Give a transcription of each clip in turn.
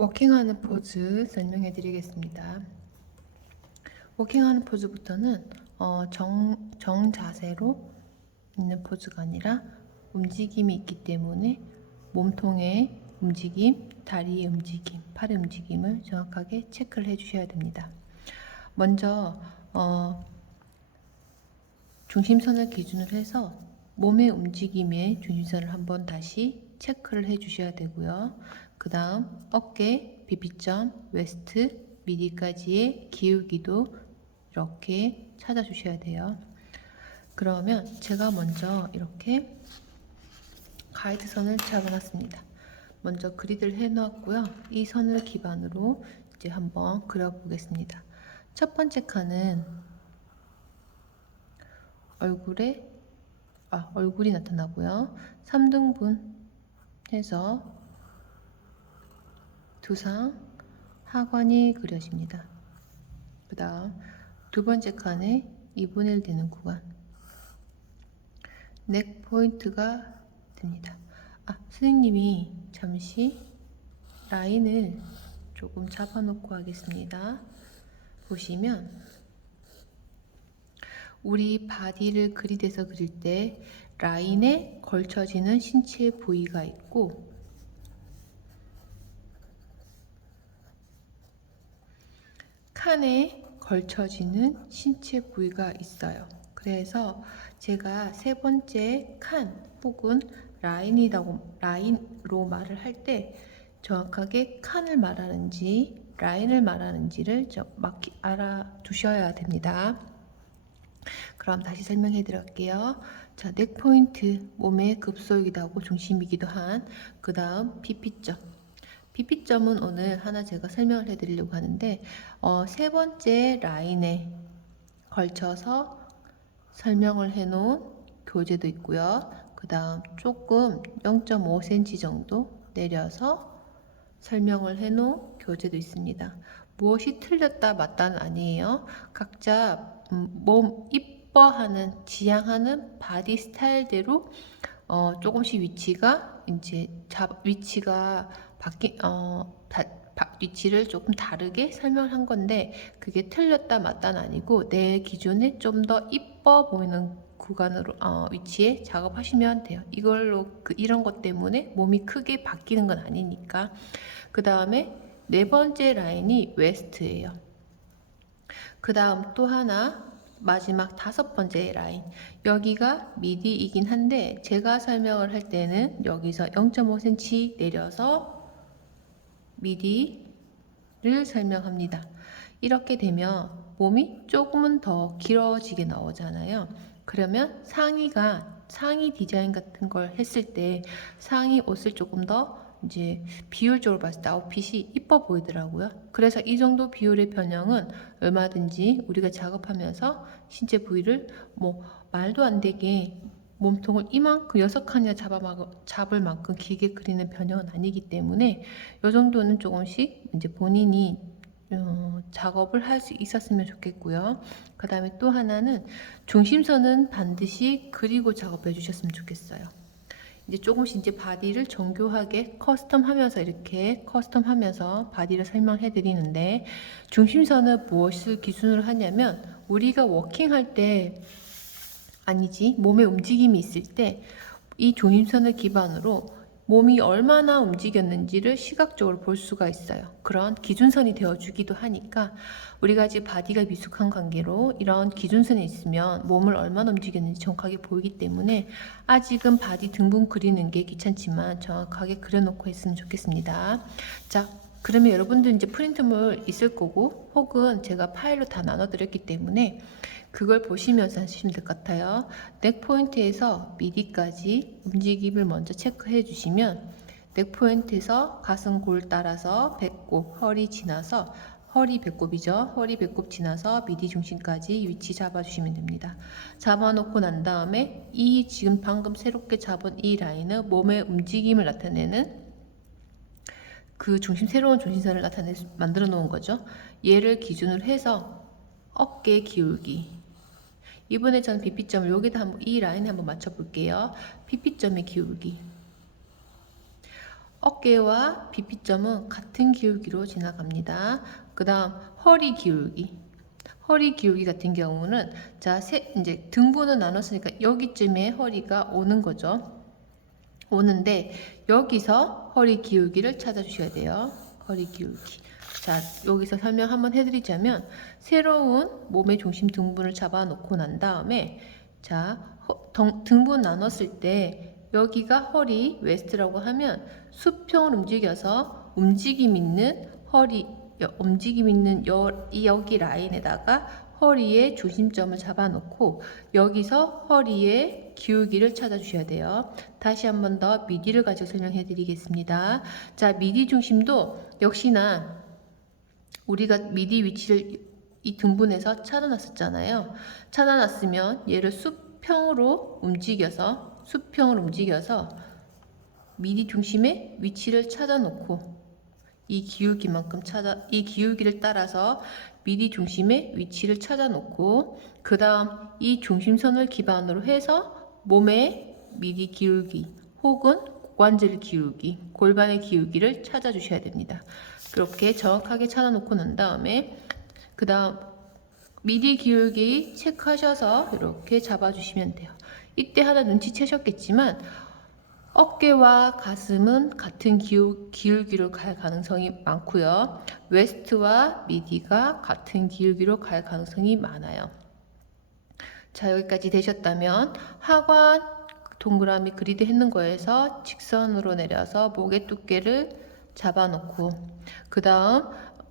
워킹하는 포즈 설명해 드리겠습니다. 워킹하는 포즈부터는 어, 정, 정자세로 있는 포즈가 아니라 움직임이 있기 때문에 몸통의 움직임, 다리의 움직임, 팔의 움직임을 정확하게 체크를 해 주셔야 됩니다. 먼저 어, 중심선을 기준으로 해서 몸의 움직임의 중심선을 한번 다시 체크를 해 주셔야 되고요. 그 다음 어깨, 비비점, 웨스트, 미디까지의 기울기도 이렇게 찾아주셔야 돼요. 그러면 제가 먼저 이렇게 가이드선을 잡아놨습니다. 먼저 그리드를 해놓았고요. 이 선을 기반으로 이제 한번 그려보겠습니다. 첫 번째 칸은 얼굴에 아, 얼굴이 나타나고요. 3등분 해서 두상 하관이 그려집니다. 그 다음 두 번째 칸에 2분의 1 되는 구간 넥 포인트가 됩니다. 아, 선생님이 잠시 라인을 조금 잡아놓고 하겠습니다. 보시면 우리 바디를 그리드에서 그릴 때 라인에 걸쳐지는 신체 부위가 있고 칸에 걸쳐지는 신체 부위가 있어요. 그래서 제가 세 번째 칸 혹은 라인이라고 라인로 말을 할 때 정확하게 칸을 말하는지 라인을 말하는지를 막 알아두셔야 됩니다. 그럼 다시 설명해 드릴게요. 자, 넥 포인트, 몸의 급소이기도 하고 중심이기도 한, 그 다음 BP점. BP점은 오늘 하나 제가 설명을 해 드리려고 하는데, 어, 세 번째 라인에 걸쳐서 설명을 해 놓은 교재도 있고요. 그 다음 조금 0.5cm 정도 내려서 설명을 해 놓은 교재도 있습니다. 무엇이 틀렸다 맞다는 아니에요. 각자 음, 몸 이뻐하는 지향하는 바디 스타일대로 어, 조금씩 위치가 이제 잡 위치가 바뀐 어, 다, 바, 위치를 조금 다르게 설명한 건데 그게 틀렸다 맞다는 아니고 내 기준에 좀 더 이뻐 보이는 구간으로 어, 위치에 작업하시면 돼요. 이걸로 그 이런 것 때문에 몸이 크게 바뀌는 건 아니니까 그 다음에 네 번째 라인이 웨스트예요. 그 다음 또 하나 마지막 다섯 번째 라인 여기가 미디이긴 한데 제가 설명을 할 때는 여기서 0.5cm 내려서 미디를 설명합니다. 이렇게 되면 몸이 조금은 더 길어지게 나오잖아요. 그러면 상의가 상의 디자인 같은 걸 했을 때 상의 옷을 조금 더 이제 비율적으로 봤을 때 아웃핏이 이뻐 보이더라고요. 그래서 이 정도 비율의 변형은 얼마든지 우리가 작업하면서 신체 부위를 뭐 말도 안 되게 몸통을 이만큼 여섯 칸이나 잡을 만큼 길게 그리는 변형은 아니기 때문에 이 정도는 조금씩 이제 본인이 어, 작업을 할 수 있었으면 좋겠고요. 그 다음에 또 하나는 중심선은 반드시 그리고 작업해 주셨으면 좋겠어요. 이제 조금씩 이제 바디를 정교하게 커스텀 하면서 이렇게 커스텀 하면서 바디를 설명해 드리는데 중심선은 무엇을 기준으로 하냐면 우리가 워킹할 때 아니지 몸의 움직임이 있을 때이 중심선을 기반으로 몸이 얼마나 움직였는지를 시각적으로 볼 수가 있어요. 그런 기준선이 되어주기도 하니까 우리가 아직 바디가 미숙한 관계로 이런 기준선이 있으면 몸을 얼마나 움직였는지 정확하게 보이기 때문에 아직은 바디 등분 그리는 게 귀찮지만 정확하게 그려놓고 했으면 좋겠습니다. 자, 그러면 여러분들 이제 프린트물 있을 거고 혹은 제가 파일로 다 나눠드렸기 때문에 그걸 보시면서 하시면 될 것 같아요. 넥 포인트에서 미디까지 움직임을 먼저 체크해 주시면 넥 포인트에서 가슴 골 따라서 배꼽, 허리 지나서 허리 배꼽이죠. 허리 배꼽 지나서 미디 중심까지 위치 잡아주시면 됩니다. 잡아놓고 난 다음에 이 지금 방금 새롭게 잡은 이 라인은 몸의 움직임을 나타내는 그 중심 새로운 중심선을 나타내 만들어 놓은 거죠. 얘를 기준으로 해서 어깨 기울기. 이번에 저는 BP점을 여기다 한번 이 라인에 한번 맞춰 볼게요. BP점의 기울기. 어깨와 비피점은 같은 기울기로 지나갑니다. 그 다음 허리 기울기. 허리 기울기 같은 경우는 자, 세, 이제 등분을 나눴으니까 여기쯤에 허리가 오는 거죠. 오는데 여기서 허리 기울기를 찾아주셔야 돼요. 허리 기울기. 자, 여기서 설명 한번 해드리자면 새로운 몸의 중심 등분을 잡아놓고 난 다음에 자, 허- 덩- 등분 나눴을 때 여기가 허리 웨스트라고 하면 수평을 움직여서 움직임 있는 허리 여- 움직임 있는 여, 이 여기 라인에다가 허리의 중심점을 잡아놓고 여기서 허리의 기울기를 찾아주셔야 돼요. 다시 한 번 더 미디를 가지고 설명해 드리겠습니다. 자, 미디 중심도 역시나 우리가 미디 위치를 이 등분해서 찾아놨었잖아요. 찾아놨으면 얘를 수평으로 움직여서 수평을 움직여서 미디 중심의 위치를 찾아놓고 이 기울기만큼 찾아 이 기울기를 따라서 미디 중심의 위치를 찾아 놓고 그 다음 이 중심선을 기반으로 해서 몸의 미디 기울기 혹은 고관절 기울기 골반의 기울기를 찾아 주셔야 됩니다. 그렇게 정확하게 찾아 놓고 난 다음에 그 다음 미디 기울기 체크하셔서 이렇게 잡아 주시면 돼요. 이때 하나 눈치채셨겠지만 어깨와 가슴은 같은 기울, 기울기로 갈 가능성이 많고요. 웨스트와 미디가 같은 기울기로 갈 가능성이 많아요. 자 여기까지 되셨다면 하관 동그라미 그리드 했는 거에서 직선으로 내려서 목의 두께를 잡아놓고 그 다음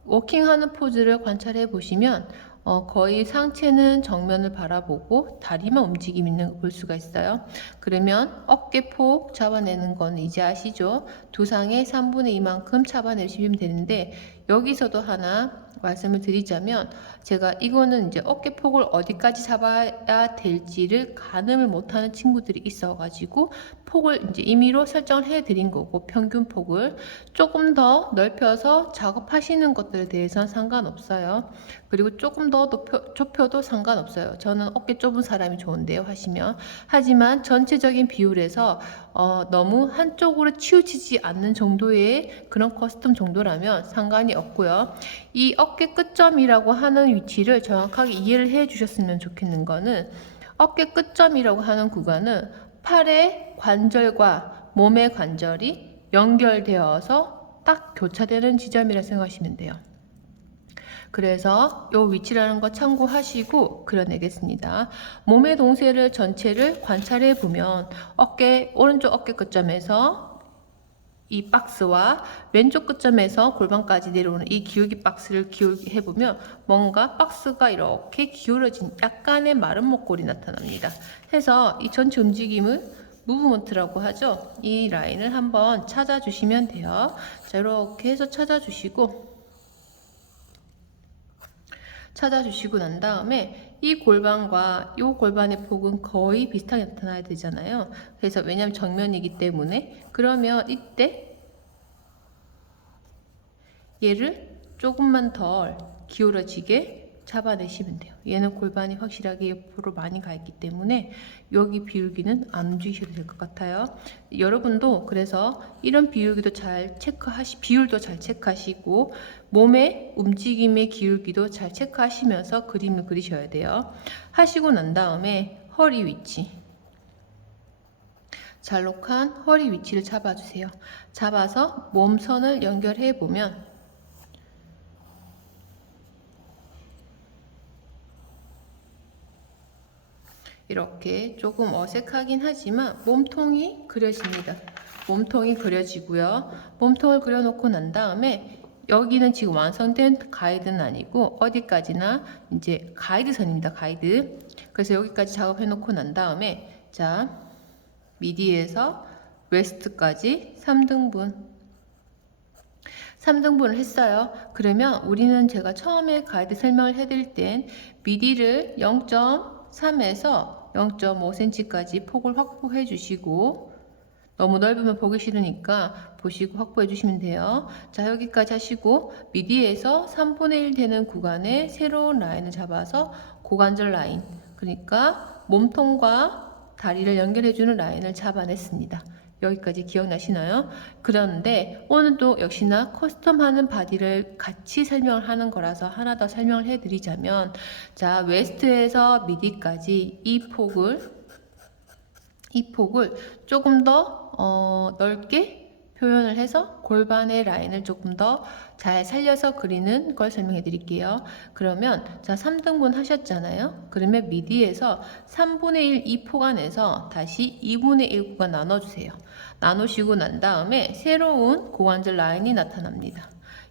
워킹하는 포즈를 관찰해 보시면 어, 거의 상체는 정면을 바라보고 다리만 움직임 있는 걸 볼 수가 있어요. 그러면 어깨 폭 잡아내는 건 이제 아시죠? 두상의 3분의 2만큼 잡아내시면 되는데 여기서도 하나 말씀을 드리자면 제가 이거는 이제 어깨 폭을 어디까지 잡아야 될지를 가늠을 못하는 친구들이 있어가지고 폭을 이제 임의로 설정을 해드린 거고 평균 폭을 조금 더 넓혀서 작업하시는 것들에 대해서는 상관없어요. 그리고 조금 더 높여, 좁혀도 상관없어요. 저는 어깨 좁은 사람이 좋은데요 하시면 하지만 전체적인 비율에서 어, 너무 한쪽으로 치우치지 않는 정도의 그런 커스텀 정도라면 상관이 없고요. 이 어깨 끝점이라고 하는 위치를 정확하게 이해를 해 주셨으면 좋겠는 거는 어깨 끝점이라고 하는 구간은 팔의 관절과 몸의 관절이 연결되어서 딱 교차되는 지점이라 생각하시면 돼요. 그래서 이 위치라는 거 참고하시고 그려내겠습니다. 몸의 동세를 전체를 관찰해 보면 어깨 오른쪽 어깨 끝점에서 이 박스와 왼쪽 끝점에서 골반까지 내려오는 이 기울기 박스를 기울기 해보면 뭔가 박스가 이렇게 기울어진 약간의 마른 목골이 나타납니다. 해서 이 전체 움직임을 무브먼트라고 하죠. 이 라인을 한번 찾아주시면 돼요. 자, 이렇게 해서 찾아주시고 찾아주시고 난 다음에 이 골반과 이 골반의 폭은 거의 비슷하게 나타나야 되잖아요. 그래서 왜냐하면 정면이기 때문에 그러면 이때 얘를 조금만 덜 기울어지게 잡아내시면 돼요. 얘는 골반이 확실하게 옆으로 많이 가 있기 때문에 여기 비울기는 안 움직이셔도 될 것 같아요. 여러분도 그래서 이런 비울기도 잘 체크하시, 비율도 잘 체크하시고 몸의 움직임의 기울기도 잘 체크하시면서 그림을 그리셔야 돼요. 하시고 난 다음에 허리 위치. 잘록한 허리 위치를 잡아주세요. 잡아서 몸선을 연결해 보면 이렇게 조금 어색하긴 하지만 몸통이 그려집니다. 몸통이 그려지고요. 몸통을 그려놓고 난 다음에 여기는 지금 완성된 가이드는 아니고 어디까지나 이제 가이드선입니다. 가이드. 그래서 여기까지 작업해 놓고 난 다음에 자 미디에서 웨스트까지 3등분 3등분을 했어요. 그러면 우리는 제가 처음에 가이드 설명을 해드릴 땐 미디를 0.3에서 0.5cm까지 폭을 확보해 주시고 너무 넓으면 보기 싫으니까 보시고 확보해 주시면 돼요. 자 여기까지 하시고 미디에서 3분의 1 되는 구간에 새로운 라인을 잡아서 고관절 라인 그러니까 몸통과 다리를 연결해 주는 라인을 잡아냈습니다. 여기까지 기억나시나요? 그런데 오늘도 역시나 커스텀하는 바디를 같이 설명을 하는 거라서 하나 더 설명을 해드리자면 자 웨스트에서 미디까지 이 폭을 이 폭을 조금 더 어, 넓게 표현을 해서 골반의 라인을 조금 더 잘 살려서 그리는 걸 설명해 드릴게요. 그러면 자 3등분 하셨잖아요. 그러면 미디에서 3분의 1이폭 안에서 다시 2분의 1 구간 나눠주세요. 나누시고 난 다음에 새로운 고관절 라인이 나타납니다.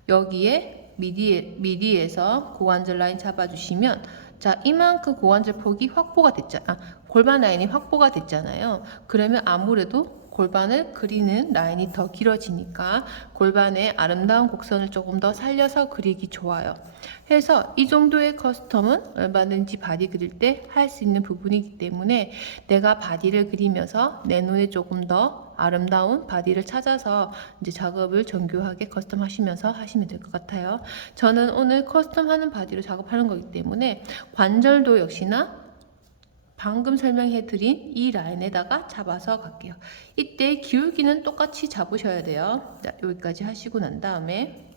여기에 미디, 미디에서 고관절 라인 잡아주시면 자 이만큼 고관절 폭이 확보가 됐잖아 아, 골반 라인이 확보가 됐잖아요. 그러면 아무래도 골반을 그리는 라인이 더 길어지니까 골반의 아름다운 곡선을 조금 더 살려서 그리기 좋아요. 해서 이 정도의 커스텀은 얼마든지 바디 그릴 때 할 수 있는 부분이기 때문에 내가 바디를 그리면서 내 눈에 조금 더 아름다운 바디를 찾아서 이제 작업을 정교하게 커스텀 하시면서 하시면 될 것 같아요. 저는 오늘 커스텀 하는 바디로 작업하는 거기 때문에 관절도 역시나 방금 설명해 드린 이 라인에다가 잡아서 갈게요. 이때 기울기는 똑같이 잡으셔야 돼요. 자, 여기까지 하시고 난 다음에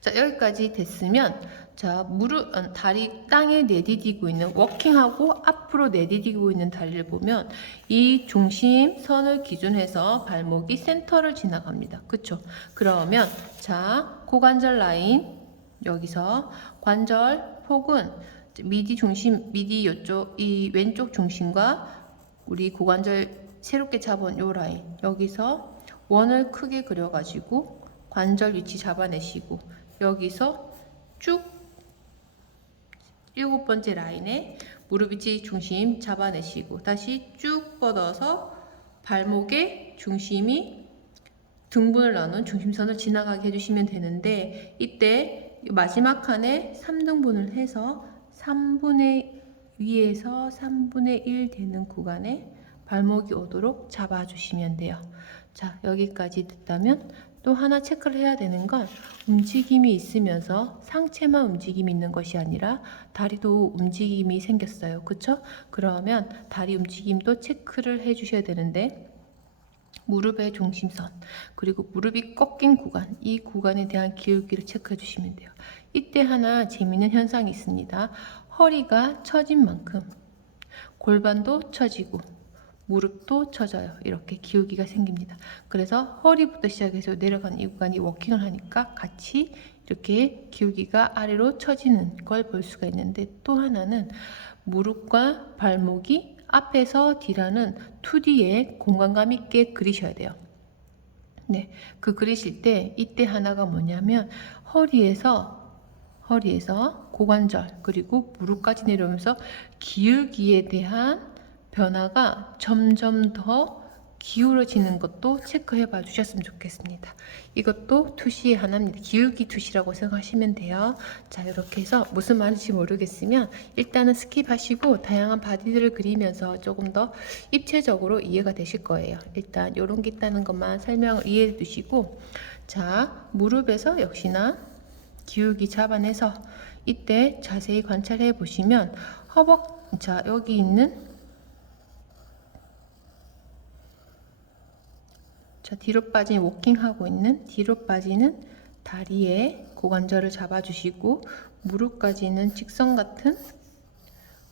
자, 여기까지 됐으면 자, 무릎 어, 다리 땅에 내디디고 있는 워킹하고 앞으로 내디디고 있는 다리를 보면 이 중심 선을 기준해서 발목이 센터를 지나갑니다. 그렇죠? 그러면 자, 고관절 라인 여기서 관절 폭은 미디 중심, 미디 이쪽 이 왼쪽 중심과 우리 고관절 새롭게 잡은 요 라인 여기서 원을 크게 그려가지고 관절 위치 잡아내시고 여기서 쭉 일곱 번째 라인에 무릎 위치 중심 잡아내시고 다시 쭉 뻗어서 발목의 중심이 등분을 나눈 중심선을 지나가게 해주시면 되는데 이때 마지막 칸에 3등분을 해서 3분의 위에서 3분의 1 되는 구간에 발목이 오도록 잡아주시면 돼요. 자, 여기까지 됐다면 또 하나 체크를 해야 되는 건 움직임이 있으면서 상체만 움직임이 있는 것이 아니라 다리도 움직임이 생겼어요. 그쵸? 그러면 다리 움직임도 체크를 해 주셔야 되는데 무릎의 중심선 그리고 무릎이 꺾인 구간 이 구간에 대한 기울기를 체크해 주시면 돼요. 이때 하나 재미있는 현상이 있습니다. 허리가 처진 만큼 골반도 처지고 무릎도 처져요. 이렇게 기울기가 생깁니다. 그래서 허리부터 시작해서 내려가는 이 구간이 워킹을 하니까 같이 이렇게 기울기가 아래로 처지는 걸 볼 수가 있는데 또 하나는 무릎과 발목이 앞에서 뒤라는 2D에 공간감 있게 그리셔야 돼요. 네, 그 그리실 때 이때 하나가 뭐냐면 허리에서 허리에서 고관절 그리고 무릎까지 내려오면서 기울기에 대한 변화가 점점 더 기울어지는 것도 체크해 봐 주셨으면 좋겠습니다. 이것도 투시의 하나입니다. 기울기 투시라고 생각하시면 돼요. 자, 이렇게 해서 무슨 말인지 모르겠으면 일단은 스킵하시고 다양한 바디들을 그리면서 조금 더 입체적으로 이해가 되실 거예요. 일단 이런 게 있다는 것만 설명을 이해해 두시고 자, 무릎에서 역시나 기울기 잡아내서 이때 자세히 관찰해 보시면 허벅 자, 여기 있는 자, 뒤로 빠진 워킹하고 있는 뒤로 빠지는 다리에 고관절을 잡아주시고 무릎까지는 직선 같은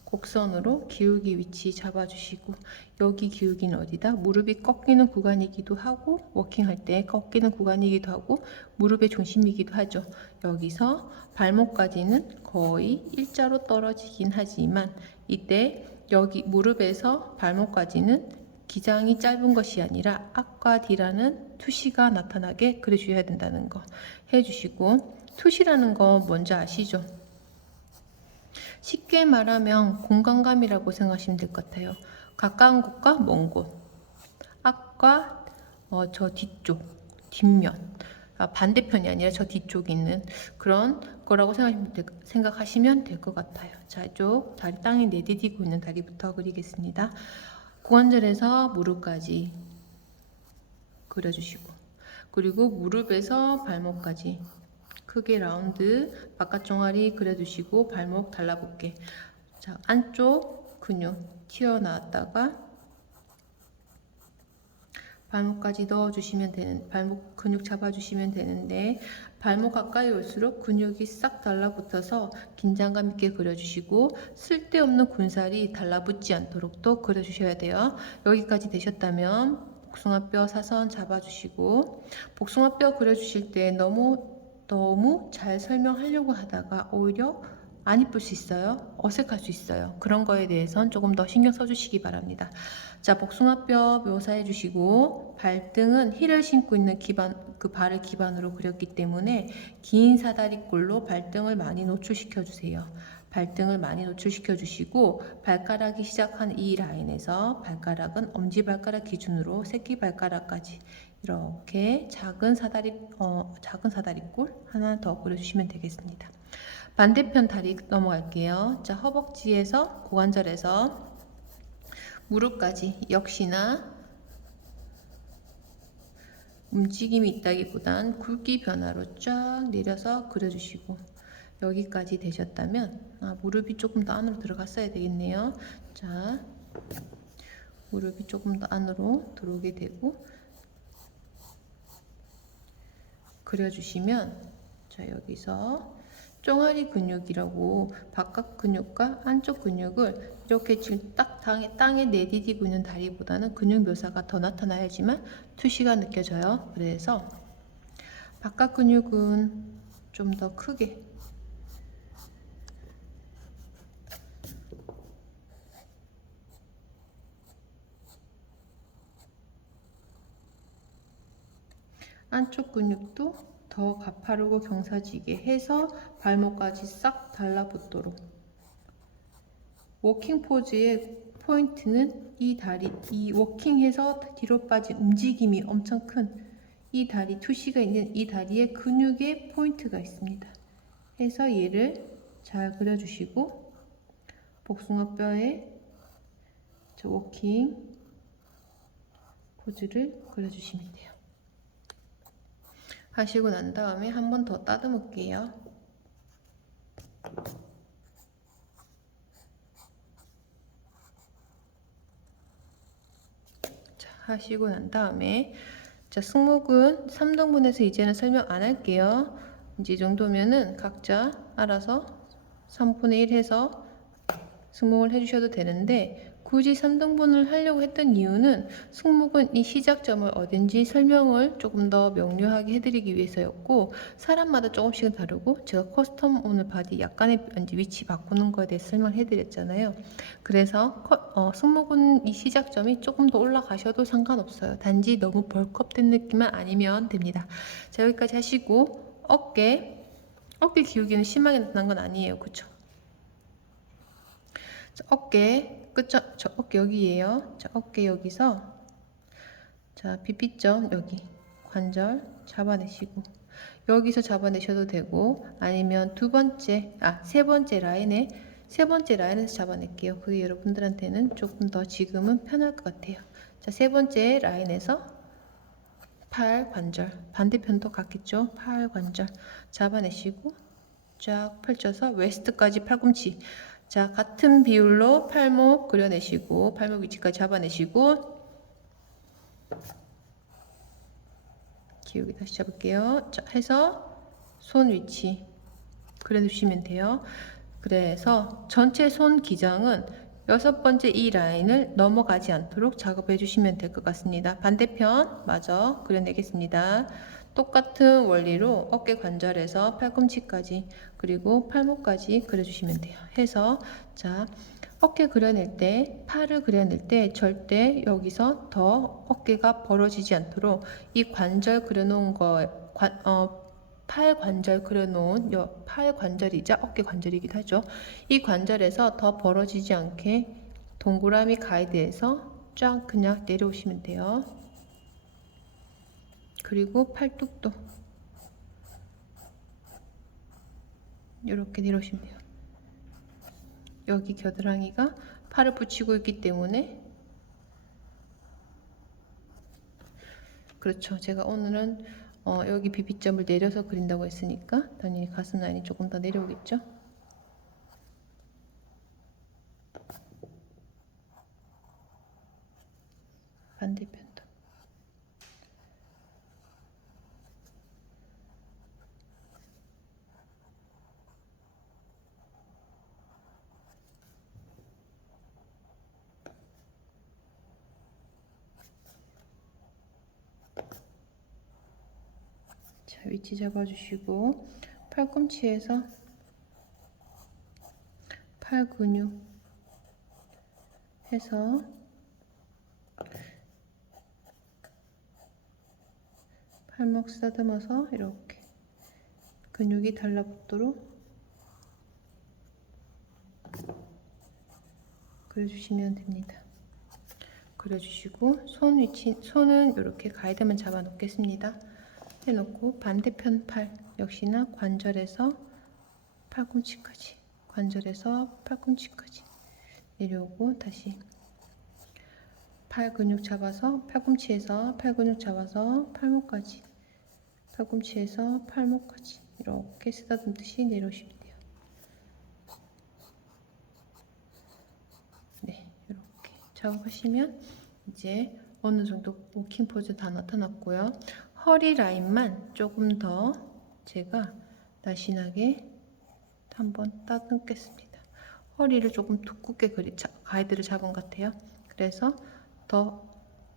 곡선으로 기울기 위치 잡아주시고 여기 기울기는 어디다? 무릎이 꺾이는 구간이기도 하고 워킹할 때 꺾이는 구간이기도 하고 무릎의 중심이기도 하죠. 여기서 발목까지는 거의 일자로 떨어지긴 하지만 이때 여기 무릎에서 발목까지는 기장이 짧은 것이 아니라 앞과 뒤라는 투시가 나타나게 그려주셔야 된다는 거 해주시고 투시라는 거 뭔지 아시죠? 쉽게 말하면 공간감이라고 생각하시면 될 것 같아요. 가까운 곳과 먼 곳, 앞과 어, 저 뒤쪽, 뒷면, 아, 반대편이 아니라 저 뒤쪽에 있는 그런 거라고 생각하시면 될 것 같아요. 자, 이쪽 다리 땅에 내디디고 있는 다리부터 그리겠습니다. 고관절에서 무릎까지 그려주시고 그리고 무릎에서 발목까지 크게 라운드 바깥 종아리 그려주시고 발목 달라붙게. 자 안쪽 근육 튀어나왔다가 발목까지 넣어주시면 되는 발목 근육 잡아주시면 되는데 발목 가까이 올수록 근육이 싹 달라붙어서 긴장감 있게 그려주시고 쓸데없는 군살이 달라붙지 않도록 또 그려주셔야 돼요. 여기까지 되셨다면 복숭아뼈 사선 잡아주시고 복숭아뼈 그려주실 때 너무 너무 잘 설명하려고 하다가 오히려 안 이쁠 수 있어요. 어색할 수 있어요. 그런 거에 대해선 조금 더 신경 써주시기 바랍니다. 자, 복숭아뼈 묘사해 주시고 발등은 힐을 신고 있는 기반 그 발을 기반으로 그렸기 때문에 긴 사다리꼴로 발등을 많이 노출시켜 주세요. 발등을 많이 노출시켜 주시고 발가락이 시작한 이 라인에서 발가락은 엄지 발가락 기준으로 새끼 발가락까지 이렇게 작은 사다리 어, 작은 사다리꼴 하나 더 그려주시면 되겠습니다. 반대편 다리 넘어갈게요. 자, 허벅지에서 고관절에서 무릎까지 역시나 움직임이 있다기보단 굵기 변화로 쫙 내려서 그려주시고 여기까지 되셨다면 아, 무릎이 조금 더 안으로 들어갔어야 되겠네요. 자, 무릎이 조금 더 안으로 들어오게 되고 그려주시면 자 여기서 쫑아리 근육이라고 바깥 근육과 안쪽 근육을 이렇게 딱 땅에, 땅에 내디디고 있는 다리보다는 근육 묘사가 더 나타나야지만 투시가 느껴져요. 그래서 바깥 근육은 좀 더 크게 안쪽 근육도 더 가파르고 경사지게 해서 발목까지 싹 달라붙도록 워킹 포즈의 포인트는 이 다리, 이 워킹해서 뒤로 빠진 움직임이 엄청 큰 이 다리, 투시가 있는 이 다리에 근육에 포인트가 있습니다. 해서 얘를 잘 그려주시고 복숭아뼈에 저 워킹 포즈를 그려주시면 돼요. 하시고 난 다음에 한 번 더 따듬을게요. 자, 하시고 난 다음에 자, 승목은 3등분해서 이제는 설명 안 할게요. 이제 이 정도면은 각자 알아서 3분의 1 해서 승목을 해주셔도 되는데 굳이 3등분을 하려고 했던 이유는 승목은 이 시작점을 어딘지 설명을 조금 더 명료하게 해드리기 위해서였고 사람마다 조금씩은 다르고 제가 커스텀 오늘 바디 약간의 위치 바꾸는 거에 대해 설명을 해드렸잖아요. 그래서 커, 어, 승목은 이 시작점이 조금 더 올라가셔도 상관없어요. 단지 너무 벌컥된 느낌만 아니면 됩니다. 자 여기까지 하시고 어깨 어깨 기울기는 심하게 나타난 건 아니에요. 그쵸? 자, 어깨 끝저 저 어깨 여기에요. 자 어깨 여기서 자 비비점 여기 관절 잡아내시고 여기서 잡아내셔도 되고 아니면 두 번째 아 세 번째 라인에 세 번째 라인에서 잡아낼게요. 그게 여러분들한테는 조금 더 지금은 편할 것 같아요. 자 세 번째 라인에서 팔 관절 반대편도 같겠죠. 팔 관절 잡아내시고 쫙 펼쳐서 웨스트까지 팔꿈치 자, 같은 비율로 팔목 그려내시고 팔목 위치까지 잡아내시고 기울기 다시 잡을게요. 자, 해서 손 위치 그려주시면 돼요. 그래서 전체 손 기장은 여섯 번째 이 라인을 넘어가지 않도록 작업해 주시면 될 것 같습니다. 반대편 마저 그려내겠습니다. 똑같은 원리로 어깨 관절에서 팔꿈치까지 그리고 팔목까지 그려주시면 돼요. 해서 자 어깨 그려낼 때 팔을 그려낼 때 절대 여기서 더 어깨가 벌어지지 않도록 이 관절 그려놓은 거 관, 어, 팔 관절 그려놓은 팔 관절이자 어깨 관절이기도 하죠. 이 관절에서 더 벌어지지 않게 동그라미 가이드에서 쫙 그냥 내려오시면 돼요. 그리고 팔뚝도 이렇게 내려오시면 돼요. 여기 겨드랑이가 팔을 붙이고 있기 때문에 그렇죠. 제가 오늘은 어, 여기 비비점을 내려서 그린다고 했으니까 당연히 가슴 라인이 조금 더 내려오겠죠. 반대편도 자, 위치 잡아주시고 팔꿈치에서 팔 근육 해서 팔목 쓰다듬어서 이렇게 근육이 달라붙도록 그려주시면 됩니다. 그려주시고 손 위치 손은 이렇게 가이드만 잡아 놓겠습니다. 해놓고 반대편 팔 역시나 관절에서 팔꿈치까지 관절에서 팔꿈치까지 내려오고 다시 팔 근육 잡아서 팔꿈치에서 팔 근육 잡아서 팔목까지 팔꿈치에서 팔목까지 이렇게 쓰다듬듯이 내려오시면 돼요. 네, 이렇게 작업하시면 이제 어느 정도 워킹 포즈 다 나타났고요. 허리 라인만 조금 더 제가 날씬하게 한번 따듬겠습니다. 허리를 조금 두껍게 그리, 자, 가이드를 잡은 것 같아요. 그래서 더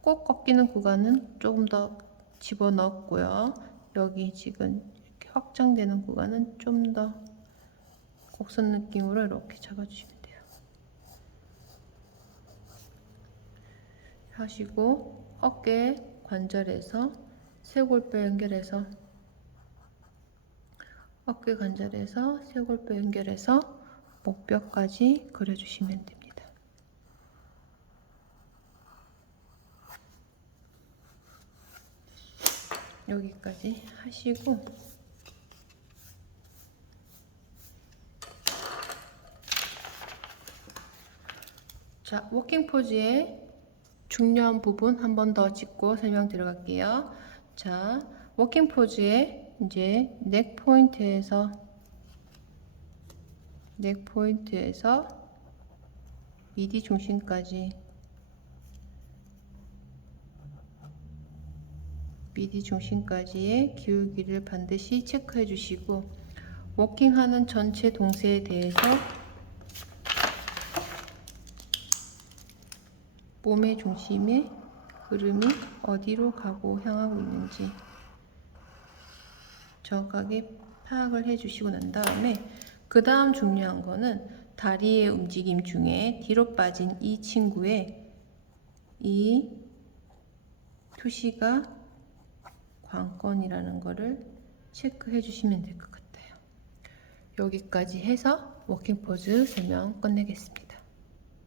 꼭 꺾이는 구간은 조금 더 집어 넣었고요. 여기 지금 이렇게 확장되는 구간은 좀 더 곡선 느낌으로 이렇게 잡아주시면 돼요. 하시고 어깨 관절에서 쇄골뼈 연결해서 어깨 관절에서 쇄골뼈 연결해서 목뼈까지 그려주시면 됩니다. 여기까지 하시고 자 워킹 포즈의 중요한 부분 한 번 더 짚고 설명 들어갈게요. 자 워킹 포즈의 이제 넥 포인트에서 넥 포인트에서 미디 중심까지 미디 중심까지의 기울기를 반드시 체크해 주시고 워킹하는 전체 동세에 대해서 몸의 중심의 흐름이 어디로 가고 향하고 있는지 정확하게 파악을 해 주시고 난 다음에 그 다음 중요한 거는 다리의 움직임 중에 뒤로 빠진 이 친구의 이 투시가 관건이라는 거를 체크해 주시면 될 것 같아요. 여기까지 해서 워킹 포즈 설명 끝내겠습니다.